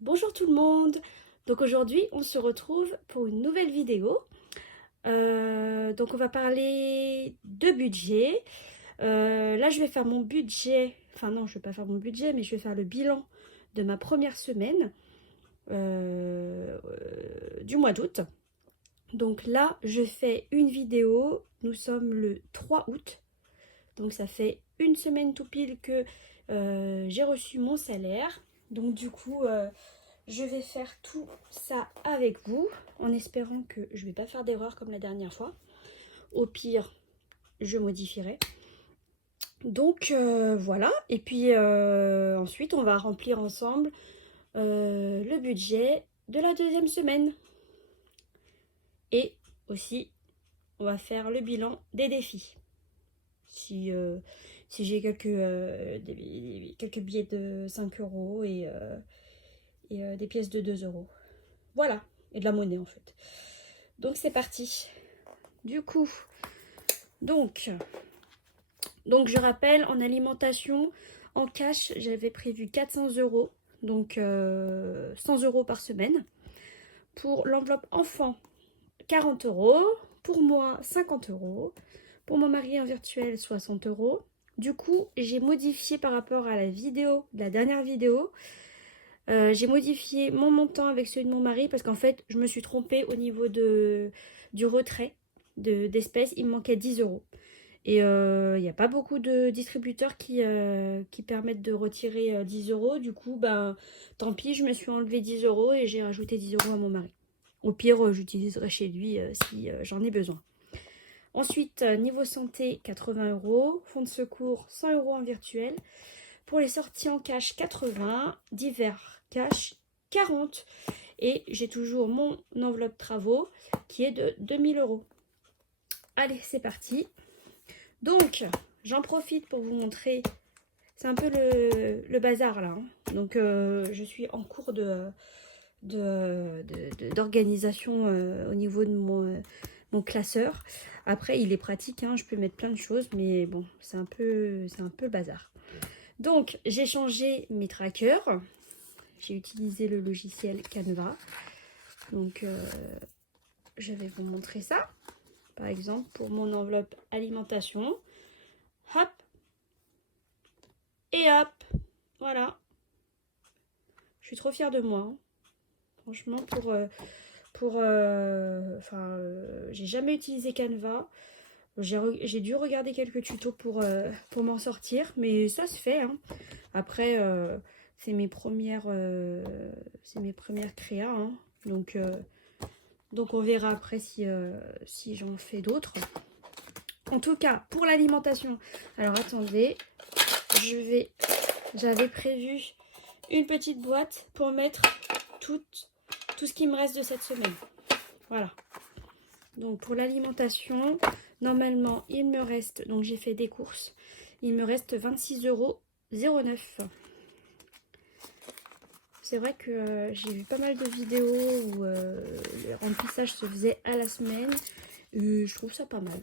Bonjour tout le monde. Donc aujourd'hui on se retrouve pour une nouvelle vidéo. Donc on va parler de budget. Là je vais faire mon budget. Enfin non, je vais pas faire mon budget, mais je vais faire le bilan de ma première semaine du mois d'août. Donc là je fais une vidéo. Nous sommes le 3 août. Donc ça fait une semaine tout pile que j'ai reçu mon salaire. Donc du coup je vais faire tout ça avec vous en espérant que je ne vais pas faire d'erreur comme la dernière fois. Au pire, je modifierai. Donc voilà. Et puis ensuite, on va remplir ensemble le budget de la deuxième semaine. Et aussi, on va faire le bilan des défis. Si j'ai quelques billets de 5 euros et des pièces de 2 euros. Voilà. Et de la monnaie en fait. Donc c'est parti. Du coup, donc, je rappelle, en alimentation, en cash, j'avais prévu 400 euros, donc 100 euros par semaine. Pour l'enveloppe enfant, 40 euros. Pour moi, 50 euros. Pour mon mari en virtuel, 60 euros. Du coup, j'ai modifié par rapport à la vidéo, la dernière vidéo. J'ai modifié mon montant avec celui de mon mari parce qu'en fait, je me suis trompée au niveau du retrait d'espèces. Il me manquait 10 euros. Et il n'y a pas beaucoup de distributeurs qui permettent de retirer 10 euros. Du coup, ben, tant pis, je me suis enlevé 10 euros et j'ai rajouté 10 euros à mon mari. Au pire, j'utiliserai chez lui si j'en ai besoin. Ensuite, niveau santé, 80 euros. Fonds de secours, 100 euros en virtuel. Pour les sorties en cash, 80. Divers cash, 40. Et j'ai toujours mon enveloppe travaux qui est de 2000 euros. Allez, c'est parti. Donc, j'en profite pour vous montrer. C'est un peu le bazar là. Donc, je suis en cours d'organisation au niveau de mon classeur. Après, il est pratique, je peux mettre plein de choses, mais bon, c'est un peu le bazar. Donc, j'ai changé mes trackers. J'ai utilisé le logiciel Canva. Donc, je vais vous montrer ça. Par exemple, pour mon enveloppe alimentation. Hop. Et hop. Voilà. Je suis trop fière de moi. Franchement, j'ai jamais utilisé Canva. J'ai dû regarder quelques tutos pour m'en sortir, mais ça se fait. Après, c'est mes premières créas, donc on verra après si j'en fais d'autres. En tout cas, pour l'alimentation. Alors attendez, j'avais prévu une petite boîte pour mettre tout ce qui me reste de cette semaine. Voilà. Donc pour l'alimentation, normalement il me reste, donc j'ai fait des courses, il me reste 26,09 euros. C'est vrai que j'ai vu pas mal de vidéos où le remplissage se faisait à la semaine. Je trouve ça pas mal.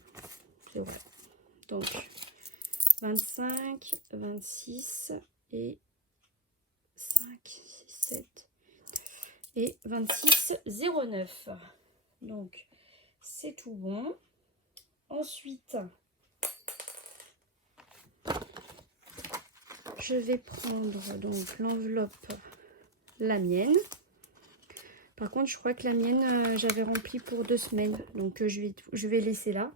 C'est vrai. Donc 25, 26 et 5, 6, 7 et 26,09. Donc c'est tout bon. Ensuite, je vais prendre donc l'enveloppe, la mienne. Par contre, je crois que la mienne, j'avais rempli pour 2 semaines. Donc, je vais laisser là.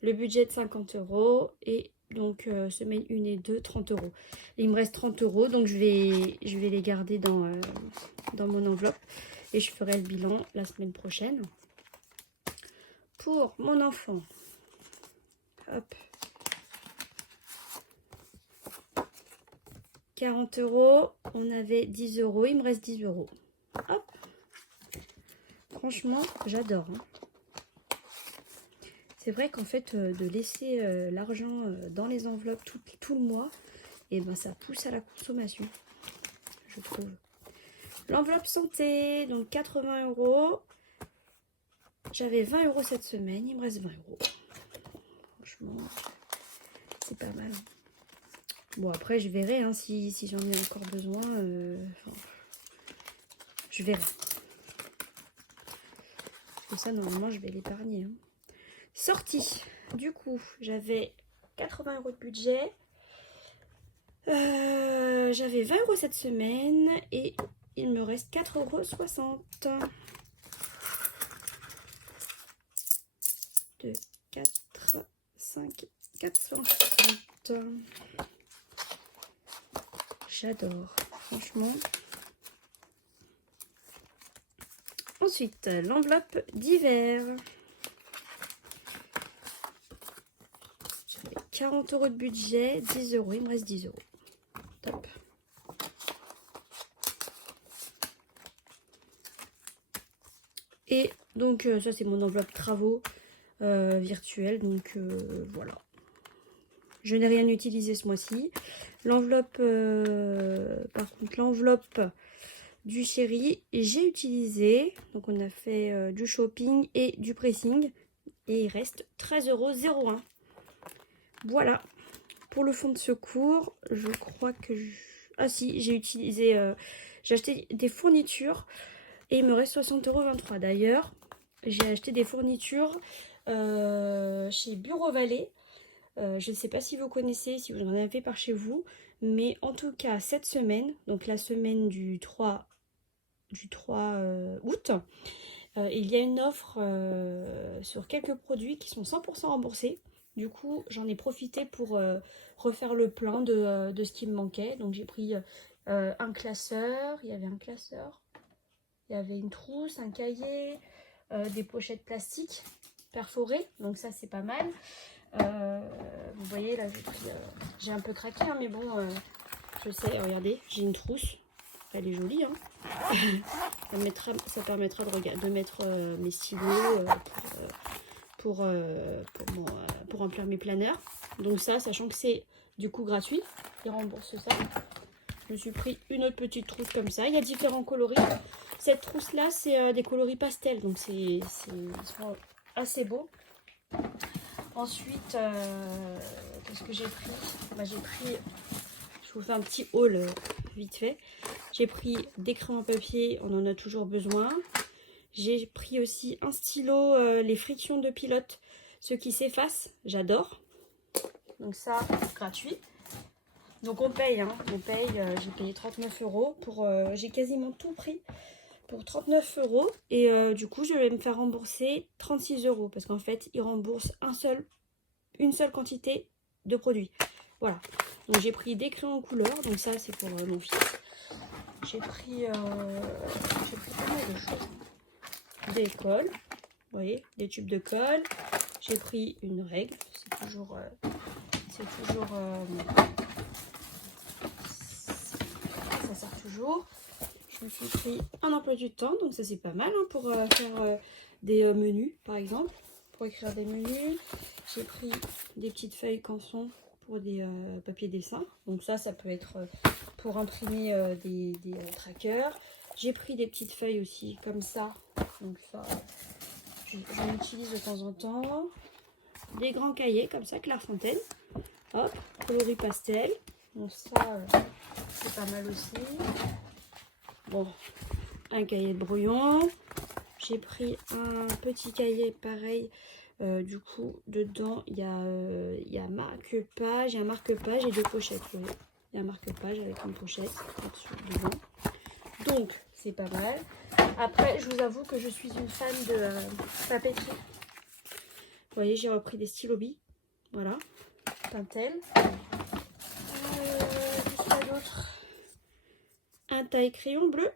Le budget de 50 euros. Et donc, semaine 1 et 2, 30 euros. Et il me reste 30 euros. Donc, je vais les garder dans mon enveloppe. Et je ferai le bilan la semaine prochaine. Pour mon enfant. Hop. 40 euros. On avait 10 euros. Il me reste 10 euros. Hop. Franchement, j'adore. C'est vrai qu'en fait, de laisser l'argent dans les enveloppes tout le mois, et ben ça pousse à la consommation, je trouve. L'enveloppe santé, donc 80 euros. J'avais 20 euros cette semaine, il me reste 20 euros. Franchement, c'est pas mal. Bon, après, je verrai si j'en ai encore besoin. Je verrai. Et ça, normalement, je vais l'épargner. Hein. Sortie. Du coup, j'avais 80 € de budget. J'avais 20 € cette semaine et il me reste 4,60 €. 2, 4, 5, 460. J'adore, franchement. Ensuite, l'enveloppe d'hiver. J'avais 40 € de budget, 10 €, il me reste 10 €. Top. Et donc, ça c'est mon enveloppe travaux virtuelle. Donc, voilà. Je n'ai rien utilisé ce mois-ci. L'enveloppe, par contre, l'enveloppe du chéri, j'ai utilisé. Donc, on a fait du shopping et du pressing. Et il reste 13,01 €. Voilà. Pour le fonds de secours, je crois que... Ah si, j'ai utilisé... j'ai acheté des fournitures. Et il me reste 60,23 €. D'ailleurs, j'ai acheté des fournitures chez Bureau Vallée. Je ne sais pas si vous connaissez, si vous en avez par chez vous. Mais en tout cas, cette semaine, donc la semaine du 3 août, il y a une offre sur quelques produits qui sont 100% remboursés. Du coup, j'en ai profité pour refaire le plein de ce qui me manquait. Donc, j'ai pris un classeur. Il y avait un classeur. Il y avait une trousse, un cahier, des pochettes plastiques perforées. Donc, ça, c'est pas mal. Vous voyez, là, j'ai un peu craqué, hein, mais bon, je sais, regardez, j'ai une trousse. Elle est jolie, hein. Ça permettra de mettre mes stylos pour remplir mes planeurs. Donc ça, sachant que c'est du coup gratuit, ils remboursent ça. Je me suis pris une autre petite trousse comme ça. Il y a différents coloris. Cette trousse-là, c'est des coloris pastels, donc ils sont assez beaux. Ensuite, qu'est-ce que j'ai pris? J'ai pris, je vous fais un petit haul vite fait. J'ai pris des crayons papier, on en a toujours besoin. J'ai pris aussi un stylo, les frictions de pilote, ceux qui s'effacent, j'adore. Donc ça, gratuit. Donc on paye, hein, j'ai payé 39 €. J'ai quasiment tout pris pour 39 €. Et du coup, je vais me faire rembourser 36 € parce qu'en fait, ils remboursent une seule quantité de produits. Voilà. Donc j'ai pris des crayons en couleur, donc ça c'est pour mon fils. J'ai pris pas mal de choses. Des cols, vous voyez, des tubes de colle. J'ai pris une règle, c'est toujours ça sert toujours. Je me suis pris un emploi du temps, donc ça c'est pas mal hein, pour faire des menus par exemple, pour écrire des menus. J'ai pris des petites feuilles canson pour des papiers dessins, donc ça peut être pour imprimer des trackers. J'ai pris des petites feuilles aussi comme ça, donc ça j'en utilise de temps en temps. Des grands cahiers comme ça, Clairefontaine, hop, coloris pastel, donc ça c'est pas mal aussi. Bon, un cahier de brouillon. J'ai pris un petit cahier pareil. Du coup, dedans, il y a marque-page, un marque-page et deux pochettes. Il y a un marque-page avec une pochette là-dessus devant. Donc, c'est pas mal. Après, je vous avoue que je suis une fan de papeterie. Vous voyez, j'ai repris des stylos billes. Voilà. Pentel. Qu'est-ce qu'il y a d'autre? Un taille-crayon bleu.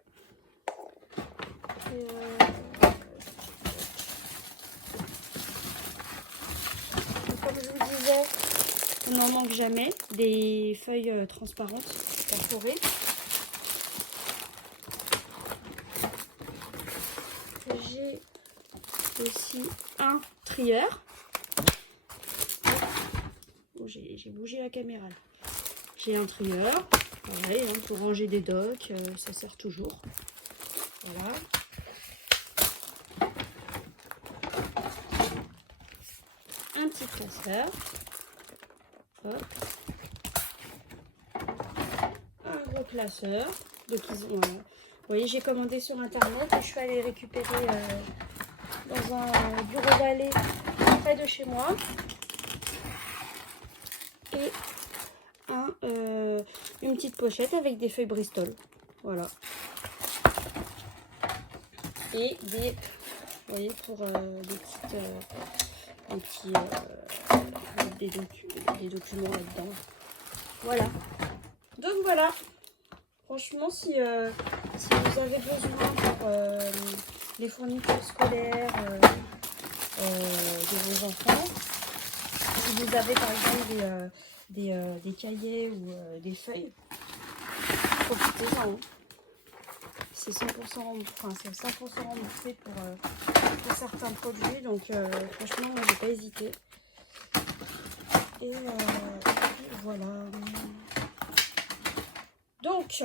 Comme je vous disais, on n'en manque jamais. Des feuilles transparentes perforées. J'ai aussi un trieur. Oh, j'ai bougé la caméra. J'ai un trieur. Pareil, hein, pour ranger des docks, ça sert toujours. Voilà. Un petit classeur. Hop. Un gros classeur. Donc ils ont voyez, j'ai commandé sur internet et je suis allée récupérer dans un bureau d'allée près de chez moi. Et une petite pochette avec des feuilles Bristol. Voilà. Et des, vous voyez, pour des documents là-dedans. Voilà. Donc voilà. Franchement, si vous avez besoin pour les fournitures scolaires de vos enfants, si vous avez par exemple des cahiers ou des feuilles, profitez-en. Hein. C'est 100% remboursé pour certains produits, donc franchement, moi j'ai pas hésité. Et voilà. Donc,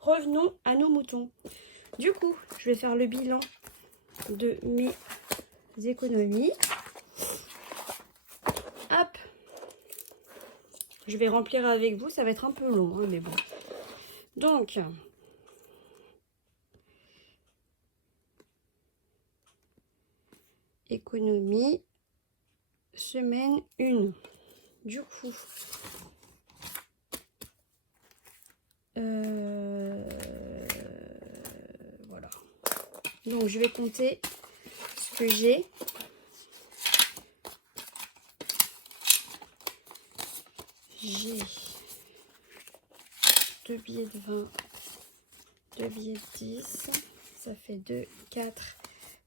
revenons à nos moutons. Du coup, je vais faire le bilan de mes économies. Hop. Je vais remplir avec vous, ça va être un peu long, hein, mais bon. Donc, économie, semaine 1. Du coup, voilà. Donc, je vais compter ce que j'ai. J'ai 2 billets de 20, 2 billets de 10, ça fait 2, 4,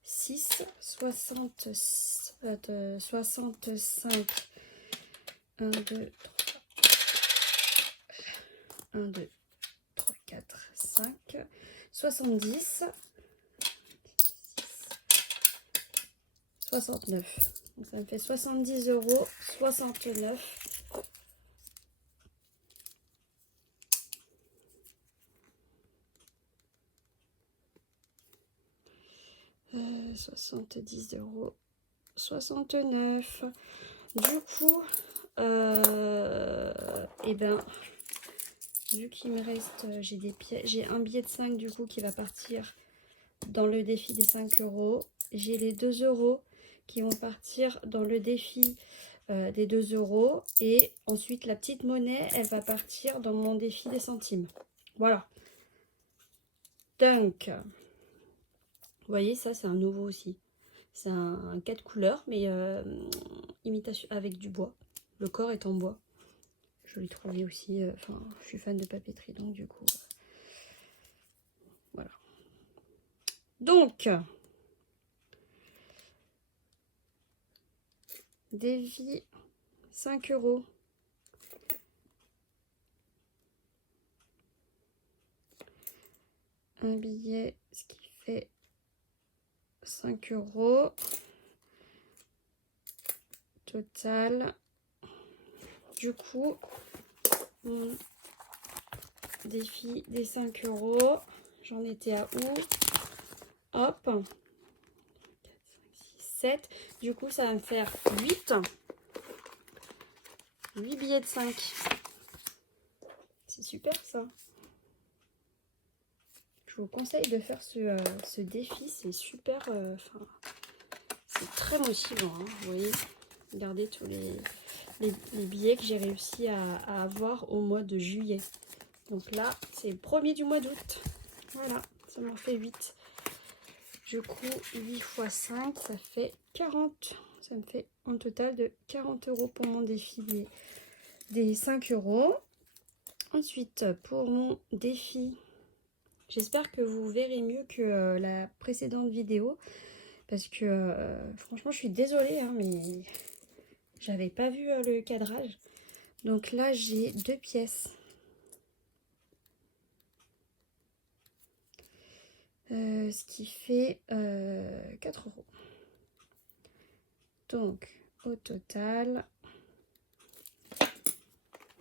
6, 65, 1, 2, 3, 4, 5, 70, 69. Donc ça me fait 70 €, 69. 70 €, 69. Du coup, et ben, vu qu'il me reste, j'ai un billet de 5 du coup qui va partir dans le défi des 5 €. J'ai les 2 € qui vont partir dans le défi des 2 €. Et ensuite, la petite monnaie, elle va partir dans mon défi des centimes. Voilà. Donc, vous voyez, ça, c'est un nouveau aussi. C'est un 4 couleurs, mais imitation avec du bois. Le corps est en bois. Je l'ai trouvé aussi, enfin, je suis fan de papeterie, donc du coup, voilà. Donc, défi 5 €. Un billet, ce qui fait 5 € total. Du coup, mon défi des 5 €, j'en étais à où? Hop, 4, 5, 6, 7. Du coup, ça va me faire 8 billets de 5. C'est super ça. Je vous conseille de faire ce défi, c'est super, c'est très motivant, hein, vous voyez. Regardez tous les billets que j'ai réussi à avoir au mois de juillet. Donc là, c'est le 1er du mois d'août. Voilà, ça m'en fait 8. Du coup, 8 x 5, ça fait 40. Ça me fait un total de 40 € pour mon défi des 5 €. Ensuite, pour mon défi, j'espère que vous verrez mieux que la précédente vidéo. Parce que franchement, je suis désolée, hein, mais j'avais pas vu le cadrage. Donc là, j'ai 2 pièces. Ce qui fait 4 €. Donc, au total,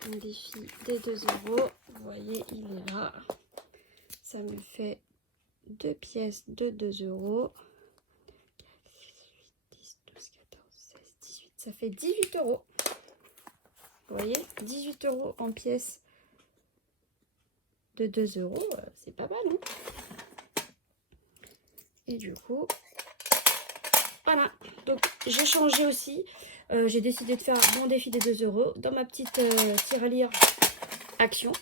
un défi des 2 €. Vous voyez, il est là. Ça me fait 2 pièces de 2 €. 10, 12, 14, 16, 18. Ça fait 18 €. Vous voyez, 18 € en pièces de 2 €. C'est pas mal, hein? Et du coup, voilà. Donc, j'ai changé aussi. J'ai décidé de faire mon défi des 2 euros dans ma petite tirelire Action.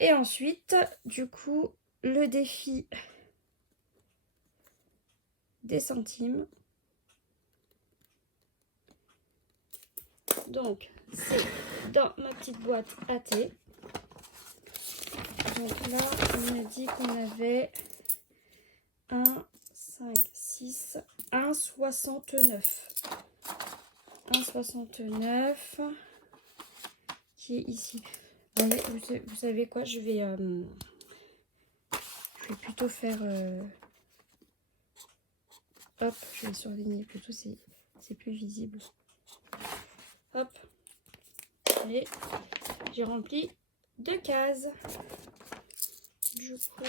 Et ensuite, du coup, le défi des centimes. Donc, c'est dans ma petite boîte à thé. Donc là, on m'a dit qu'on avait 1, 5, 6, 1,69. 1,69 qui est ici. Vous savez quoi, je vais plutôt faire... hop, je vais surligner plutôt, c'est plus visible. Hop. Et j'ai rempli 2 cases. Du coup,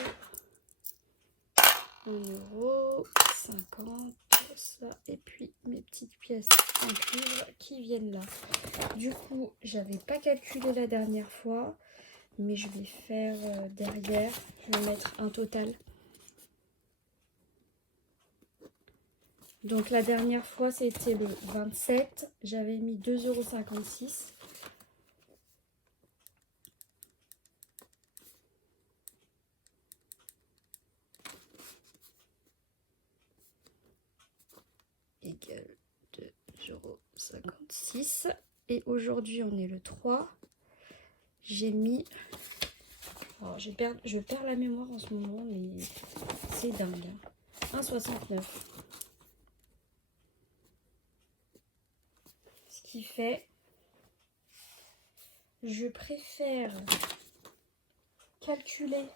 1,50 €, ça, et puis mes petites pièces en cuivre qui viennent là. Du coup, j'avais pas calculé la dernière fois, mais je vais faire derrière, je vais mettre un total. Donc la dernière fois c'était le 27, j'avais mis 2,56 €. Égale 2,56 €. Et aujourd'hui on est le 3. J'ai mis... Oh, je perds la mémoire en ce moment, mais c'est dingue. 1,69. Ce qui fait... Je préfère calculer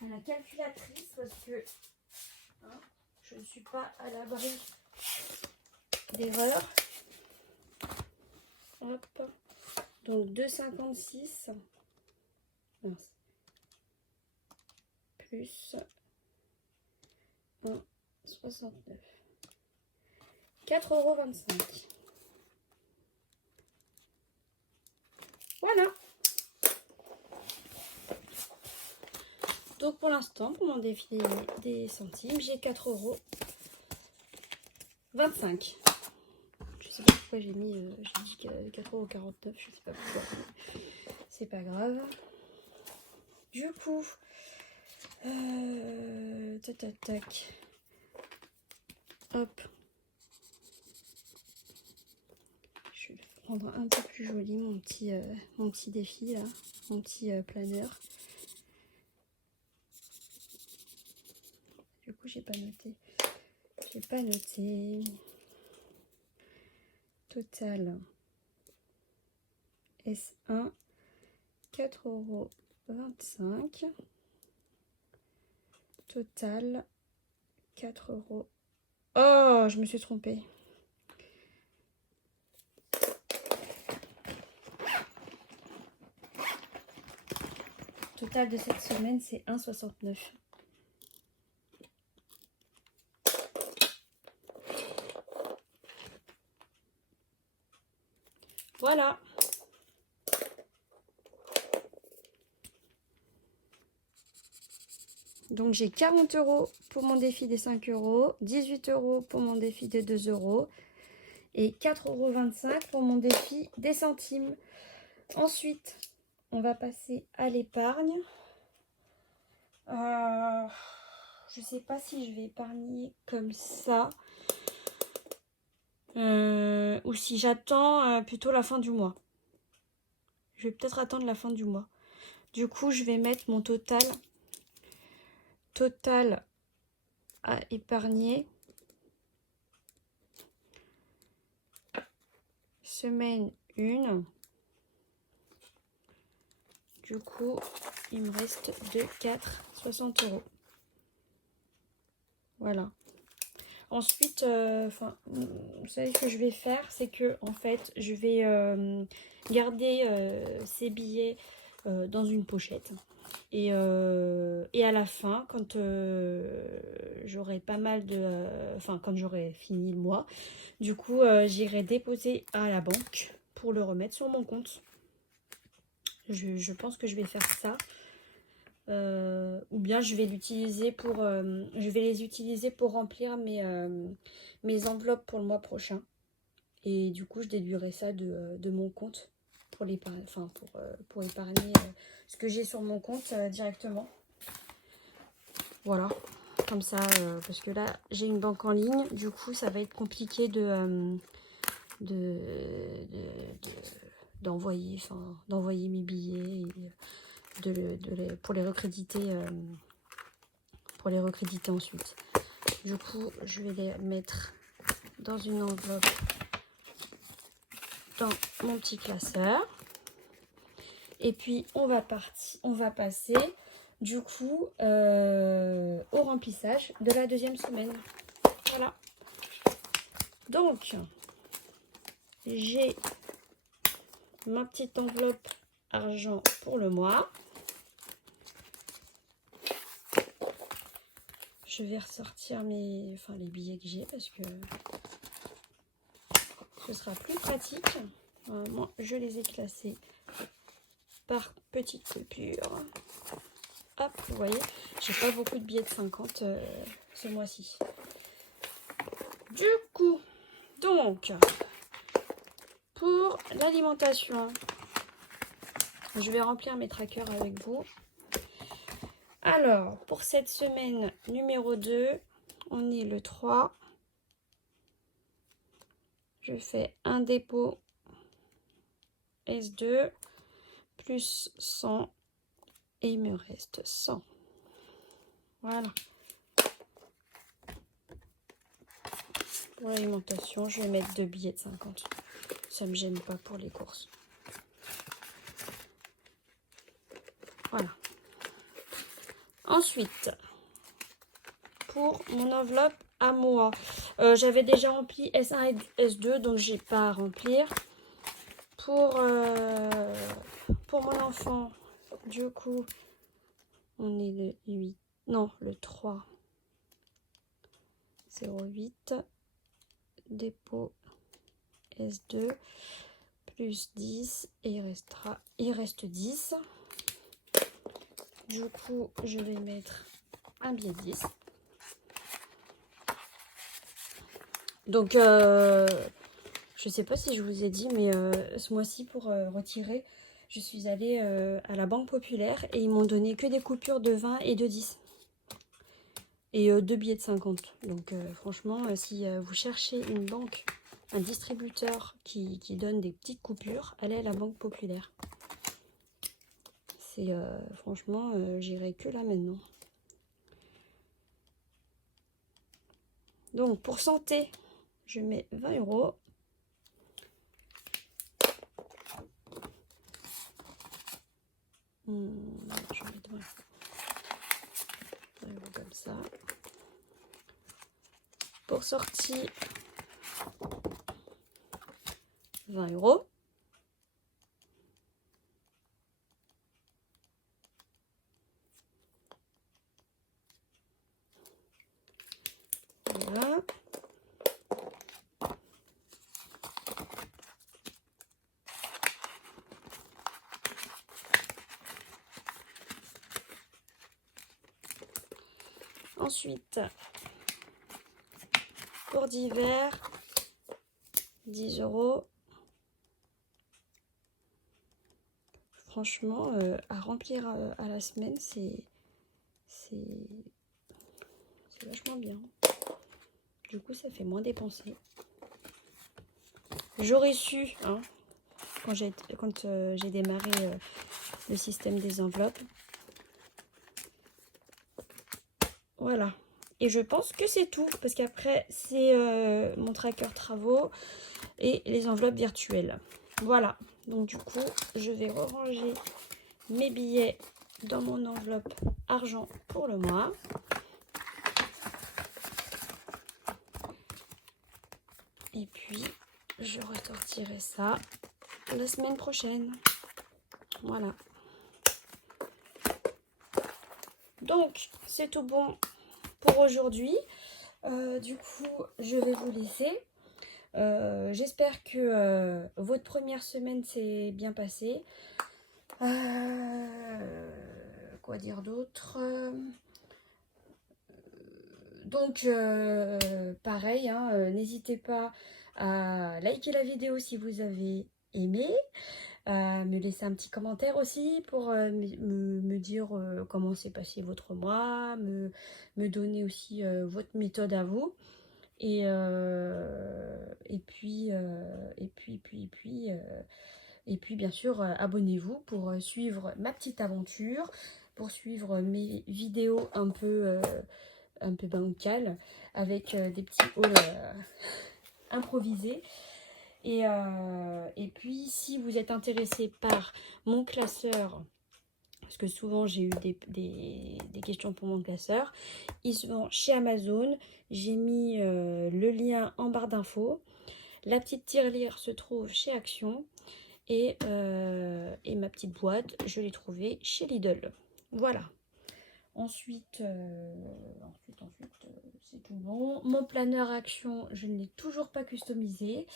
à la calculatrice parce que hein, je ne suis pas à l'abri d'erreurs. Hop. Donc 2,56 plus 1,69. 4,25 €. Voilà. Donc pour l'instant, pour mon défi des centimes, j'ai 4,25 €. Je sais pas pourquoi j'ai mis, j'ai dit 4,49 €, je sais pas pourquoi. C'est pas grave. Du coup, tac. Hop. Je vais prendre un peu plus joli mon petit défi là, mon petit planeur. Du coup, j'ai pas noté. Total S1 4,25 €. Total 4 €. Oh, je me suis trompée. Total de cette semaine, c'est 1,69 €. Voilà. Donc j'ai 40 € pour mon défi des 5 €, 18 € pour mon défi des 2 € et 4,25 € pour mon défi des centimes. Ensuite, on va passer à l'épargne. Je sais pas si je vais épargner comme ça ou si j'attends plutôt la fin du mois. Je vais peut-être attendre la fin du mois. Du coup, je vais mettre mon total à épargner. Semaine 1. Du coup, il me reste 2, 4, 60 €. Voilà. Ensuite, vous savez ce que je vais faire, c'est que en fait, je vais garder ces billets dans une pochette. Et à la fin, quand j'aurai pas mal de... quand j'aurai fini le mois, du coup, j'irai déposer à la banque pour le remettre sur mon compte. Je pense que je vais faire ça. ou bien je vais l'utiliser pour je vais les utiliser pour remplir mes enveloppes pour le mois prochain. Et du coup, je déduirai ça de mon compte pour l'épargne, enfin pour épargner ce que j'ai sur mon compte directement. Voilà, comme ça, parce que là, j'ai une banque en ligne. Du coup, ça va être compliqué d'envoyer mes billets et pour les recréditer ensuite. Du coup, je vais les mettre dans une enveloppe dans mon petit classeur. Et puis, on va passer du coup au remplissage de la deuxième semaine. Voilà. Donc, j'ai ma petite enveloppe argent pour le mois. Je vais ressortir les billets que j'ai parce que ce sera plus pratique. Moi, je les ai classés par petites coupures. Hop, vous voyez, j'ai pas beaucoup de billets de 50 ce mois-ci. Du coup, donc, pour l'alimentation, je vais remplir mes trackers avec vous. Alors, pour cette semaine numéro 2, on est le 3. Je fais un dépôt S2 plus 100 et il me reste 100. Voilà. Pour l'alimentation, je vais mettre 2 billets de 50. Ça ne me gêne pas pour les courses. Voilà. Ensuite, pour mon enveloppe à moi, j'avais déjà rempli S1 et S2, donc j'ai pas à remplir. Pour mon enfant, du coup, on est le 8, non, le 3, 08, dépôt S2, plus 10, et il reste 10. Du coup, je vais mettre un billet 10. Donc, je sais pas si je vous ai dit, mais ce mois-ci, pour retirer, je suis allée à la Banque Populaire et ils m'ont donné que des coupures de 20 et de 10. Et 2 billets de 50. Donc, franchement, si vous cherchez une banque, un distributeur qui donne des petites coupures, allez à la Banque Populaire. C'est franchement, j'irai que là maintenant. Donc, pour santé, je mets 20 €. Je vais mettre 20 € comme ça. Pour sortie, 20 €. Voilà. Ensuite, pour d'hiver, 10 €. Franchement, à remplir à la semaine, c'est vachement bien. Du coup, ça fait moins dépenser. J'aurais su, hein, quand j'ai démarré le système des enveloppes. Voilà. Et je pense que c'est tout, parce qu'après, c'est mon tracker travaux et les enveloppes virtuelles. Voilà. Donc, du coup, je vais ranger mes billets dans mon enveloppe argent pour le mois. Et puis, je ressortirai ça la semaine prochaine. Voilà. Donc, c'est tout bon pour aujourd'hui. Du coup, je vais vous laisser. J'espère que votre première semaine s'est bien passée. Quoi dire d'autre? Donc, pareil, hein, n'hésitez pas à liker la vidéo si vous avez aimé, à me laisser un petit commentaire aussi pour me dire comment s'est passé votre mois, me donner aussi votre méthode à vous. Et puis, bien sûr, abonnez-vous pour suivre ma petite aventure, pour suivre mes vidéos un peu bancales, avec des petits hauls improvisés. Et puis, si vous êtes intéressé par mon classeur, parce que souvent j'ai eu des questions pour mon classeur, il se vend chez Amazon. J'ai mis le lien en barre d'infos. La petite tirelire se trouve chez Action. Et ma petite boîte, je l'ai trouvée chez Lidl. Voilà. Ensuite, c'est tout bon. Mon planeur Action, je ne l'ai toujours pas customisé.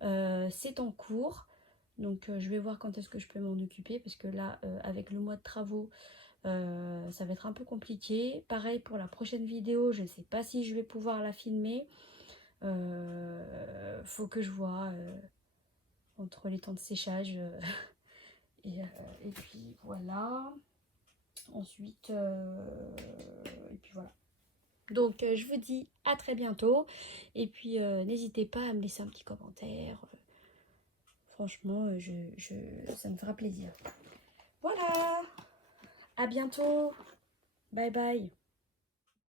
C'est en cours. Donc, je vais voir quand est-ce que je peux m'en occuper. Parce que là, avec le mois de travaux, ça va être un peu compliqué. Pareil pour la prochaine vidéo, je ne sais pas si je vais pouvoir la filmer. Faut que je vois entre les temps de séchage. Et puis voilà. Ensuite, et puis voilà. Donc, je vous dis à très bientôt. Et puis, n'hésitez pas à me laisser un petit commentaire. Franchement, ça me fera plaisir. Voilà. À bientôt. Bye bye.